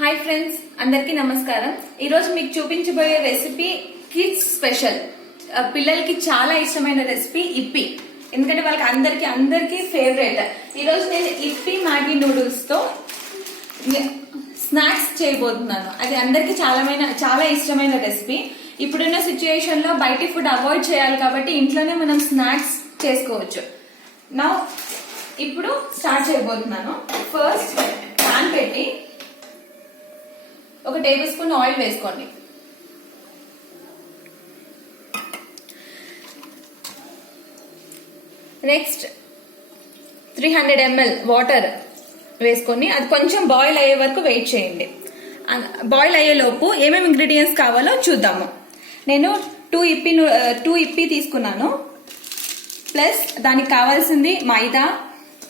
Hi friends, అందరికీ నమస్కారం. ఈరోజు మీకు చూపించబోయే రెసిపీ కిడ్స్ స్పెషల్. పిల్లలకి చాలా ఇష్టమైన రెసిపీ ఇప్పి. ఎందుకంటే వాళ్ళకి అందరికీ ఫేవరెట్. ఈరోజు నేను ఇప్పి మ్యాగీ నూడిల్స్ తో స్నాక్స్ చేయబోతున్నాను. అది అందరికీ చాలా ఇష్టమైన రెసిపీ. ఇప్పుడున్న సిచ్యుయేషన్ లో బయటి ఫుడ్ అవాయిడ్ చేయాలి కాబట్టి ఇంట్లోనే మనం స్నాక్స్ చేసుకోవచ్చు. నా ఇప్పుడు స్టార్ట్ చేయబోతున్నాను. ఫస్ట్ ప్యాన్ పెట్టి 1 టేబుల్ స్పూన్ ఆయిల్ వేసుకోండి. నెక్స్ట్ 300 ml వాటర్ వేసుకొని అది కొంచెం బాయిల్ అయ్యే వరకు వెయిట్ చేయండి. బాయిల్ అయ్యేలోపు ఏమేమి ఇంగ్రీడియంట్స్ కావాలో చూద్దాము. నేను 2 ఇప్పి తీసుకున్నాను. ప్లస్ దానికి కావాల్సింది మైదా,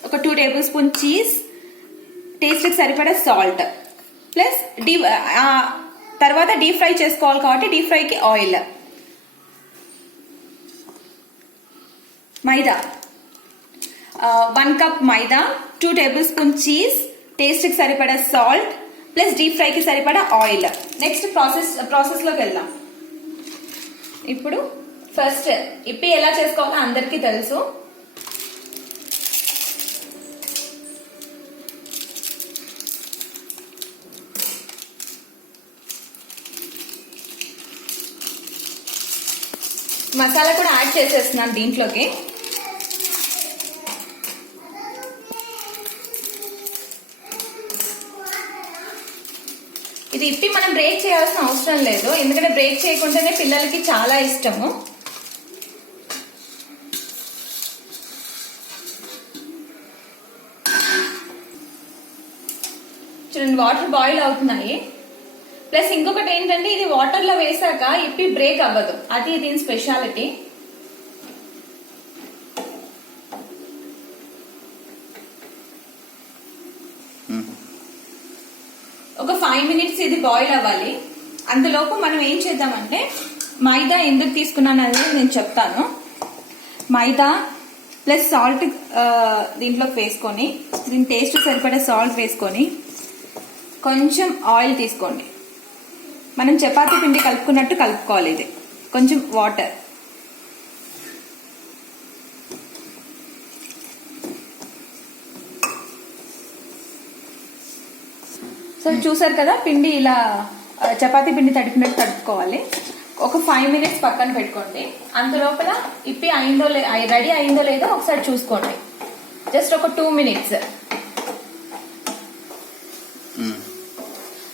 ఒక 2 టేబుల్ స్పూన్ చీజ్, టేస్ట్కి సరిపడా సాల్ట్, ప్లస్ తర్వాత డీప్ ఫ్రై చేసుకోవాలి కాబట్టి డీప్ ఫ్రైకి ఆయిల్, మైదా 1 కప్ మైదా, 2 టేబుల్ స్పూన్ చీజ్, టేస్ట్కి సరిపడా సాల్ట్, ప్లస్ డీప్ ఫ్రైకి సరిపడా ఆయిల్. నెక్స్ట్ ప్రాసెస్ లోకి వెళ్దాం. ఇప్పుడు ఫస్ట్ ఇప్పి ఎలా చేసుకోవాలో అందరికీ తెలుసు. మసాలా కూడా యాడ్ చేసేస్తున్నాను దీంట్లోకి. ఇది ఇప్పి మనం బ్రేక్ చేయాల్సిన అవసరం లేదు, ఎందుకంటే బ్రేక్ చేయకుండానే పిల్లలకి చాలా ఇష్టము. చూడండి, వాటర్ బాయిల్ అవుతున్నాయి. ప్లస్ ఇంకొకటి ఏంటంటే ఇది వాటర్ లో వేసాక ఇప్పి బ్రేక్ అవ్వదు, అది దీని స్పెషాలిటీ. ఒక 5 minutes ఇది బాయిల్ అవ్వాలి. అందులోపు మనం ఏం చేద్దామంటే, మైదా ఎందుకు తీసుకున్నాను అనేది నేను చెప్తాను. మైదా ప్లస్ సాల్ట్ దీంట్లోకి వేసుకొని, దీని టేస్ట్ సరిపడే సాల్ట్ వేసుకొని, కొంచెం ఆయిల్ తీసుకోండి. మనం చపాతీ పిండి కలుపుకున్నట్టు కలుపుకోవాలి. ఇది కొంచెం వాటర్, సో చూసారు కదా, పిండి ఇలా చపాతీ పిండి తడిపినట్టు తడుపుకోవాలి. ఒక 5 minutes పక్కన పెట్టుకోండి. అంతలోపల ఇప్పి రెడీ అయిందో లేదో ఒకసారి చూసుకోండి. జస్ట్ ఒక 2 minutes.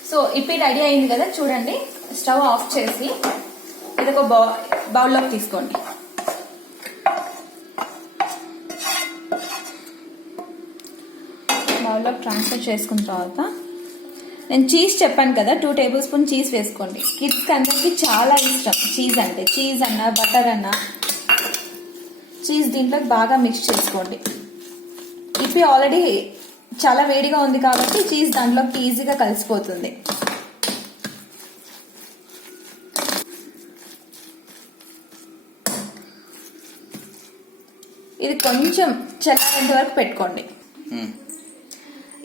సో ఇప్పి రెడీ అయింది కదా, చూడండి. స్టవ్ ఆఫ్ చేసి ఇది ఒక బౌల్లోకి తీసుకోండి. బౌల్లోకి ట్రాన్స్ఫర్ చేసుకున్న తర్వాత నేను చీజ్ చెప్పాను కదా, 2 టేబుల్ స్పూన్ చీజ్ వేసుకోండి. కిడ్స్కి అందరికి చాలా ఇష్టం చీజ్ అంటే. చీజ్ అన్నా బటర్ అన్నా చీజ్ దీంట్లోకి బాగా మిక్స్ చేసుకోండి. ఇప్పి ఆల్రెడీ చాలా వేడిగా ఉంది కాబట్టి చీజ్ దాంట్లోకి ఈజీగా కలిసిపోతుంది. ఇది కొంచెం చల్లారేంత వరకు పెట్టుకోండి.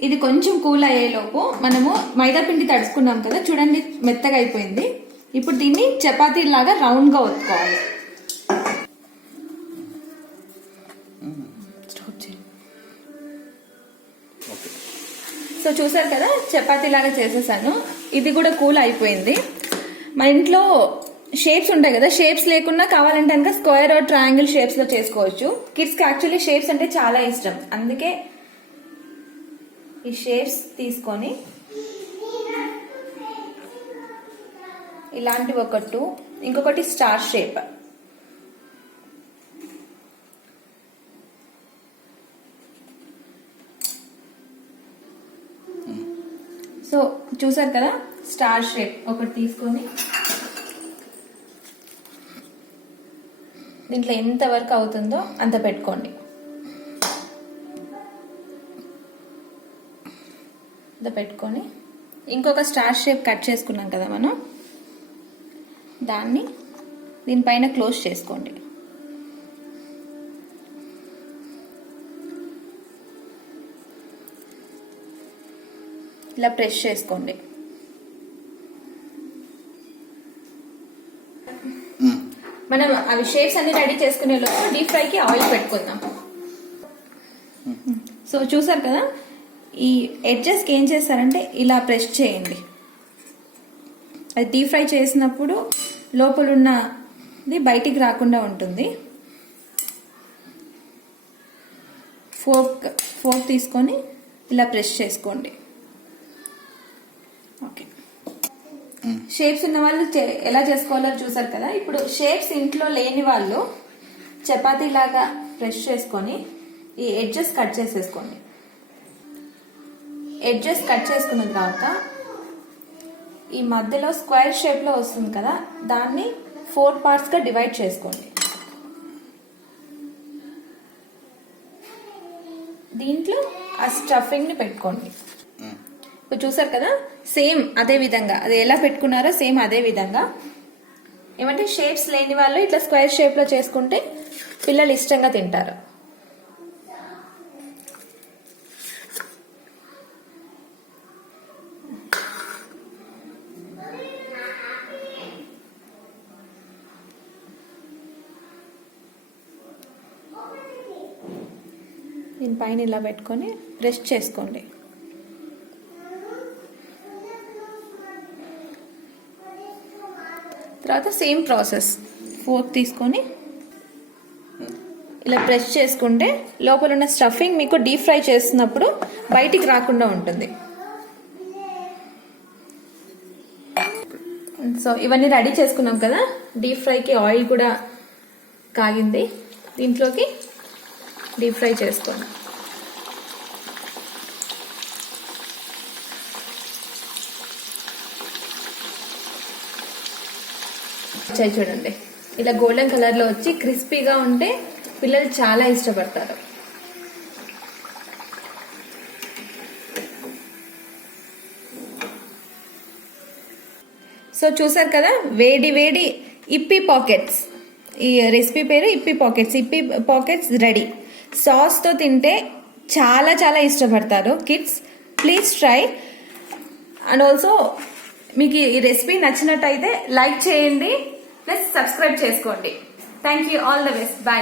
ఇది కొంచెం కూల్ అయ్యేలోపు మనము మైదా పిండి తడుచుకున్నాం కదా, చూడండి మెత్తగా అయిపోయింది. ఇప్పుడు దీన్ని చపాతీ లాగా రౌండ్ గా ఒత్తుకోవాలి. సో చూసారు కదా, చపాతీ లాగా చేసేసాను. ఇది కూడా కూల్ అయిపోయింది. మా ఇంట్లో షేప్స్ ఉంటాయి కదా, షేప్స్ లేకుండా కావాలంటే కనుక స్క్వేర్ ఆర్ ట్రయాంగిల్ షేప్స్ లో చేసుకోవచ్చు. కిడ్స్ కి యాక్చువల్లీ షేప్స్ అంటే చాలా ఇష్టం, అందుకే ఈ షేప్స్ తీసుకొని ఇలాంటివి ఇంకొకటి స్టార్ షేప్. సో చూసారు కదా, స్టార్ షేప్ ఒకటి తీసుకొని దీంట్లో ఎంత వరకు అవుతుందో అంత పెట్టుకోండి. అంత పెట్టుకొని ఇంకొక స్టార్ షేప్ కట్ చేసుకున్నాం కదా మనం, దాన్ని దీనిపైన క్లోజ్ చేసుకోండి. ఇలా ప్రెస్ చేసుకోండి. మనం అవి షేప్స్ అన్ని రెడీ చేసుకునే లోపు డీప్ ఫ్రైకి ఆయిల్ పెట్టుకుందాం. సో చూసారు కదా, ఈ ఎడ్జెస్కి ఏం చేస్తారంటే ఇలా ప్రెస్ చేయండి. అది డీప్ ఫ్రై చేసినప్పుడు లోపలున్నది బయటికి రాకుండా ఉంటుంది. ఫోర్క్ తీసుకొని ఇలా ప్రెస్ చేసుకోండి. ఓకే, షేప్స్ ఉన్న వాళ్ళు ఎలా చేసుకోవాలో చూసారు కదా. ఇప్పుడు షేప్స్ ఇంట్లో లేని వాళ్ళు చపాతీ లాగా ప్రెస్ చేసుకొని ఈ ఎడ్జెస్ కట్ చేసేసుకోండి. ఎడ్జెస్ కట్ చేసుకున్న తర్వాత ఈ మధ్యలో స్క్వేర్ షేప్ లో వస్తుంది కదా, దాన్ని 4 పార్ట్స్ గా డివైడ్ చేసుకోండి. దీంట్లో ఆ స్టఫింగ్ ని పెట్టుకోండి. ఇప్పుడు చూసారు కదా, సేమ్ అదే విధంగా అది ఎలా పెట్టుకున్నారో సేమ్ అదే విధంగా. ఏమంటే షేప్స్ లేని వాళ్ళు ఇట్లా స్క్వేర్ షేప్ లో చేసుకుంటే పిల్లలు ఇష్టంగా తింటారు. దీనిపైన ఇలా పెట్టుకొని రెస్ట్ చేసుకోండి. తర్వాత సేమ్ ప్రాసెస్, ఫోర్క్ తీసుకొని ఇలా ప్రెస్ చేసుకుంటే లోపల ఉన్న స్టఫింగ్ మీకు డీప్ ఫ్రై చేస్తున్నప్పుడు బయటికి రాకుండా ఉంటుంది. సో ఇవన్నీ రెడీ చేసుకున్నాం కదా, డీప్ ఫ్రైకి ఆయిల్ కూడా కాగింది. దీంట్లోకి డీప్ ఫ్రై చేసుకోండి. చూడండి, ఇలా గోల్డెన్ కలర్ లో వచ్చి క్రిస్పీగా ఉంటే పిల్లలు చాలా ఇష్టపడతారు. సో చూసారు కదా, వేడి వేడి ఇప్పి పాకెట్స్. ఈ రెసిపీ పేరు ఇప్పి పాకెట్స్. ఇప్పి పాకెట్స్ రెడీ. సాస్ తో తింటే చాలా చాలా ఇష్టపడతారు kids. Please try. And also మీకు ఈ రెసిపీ నచ్చినట్టయితే లైక్ చేయండి, ప్లస్ సబ్స్క్రైబ్ చేసుకోండి. Thank you. All the best. Bye.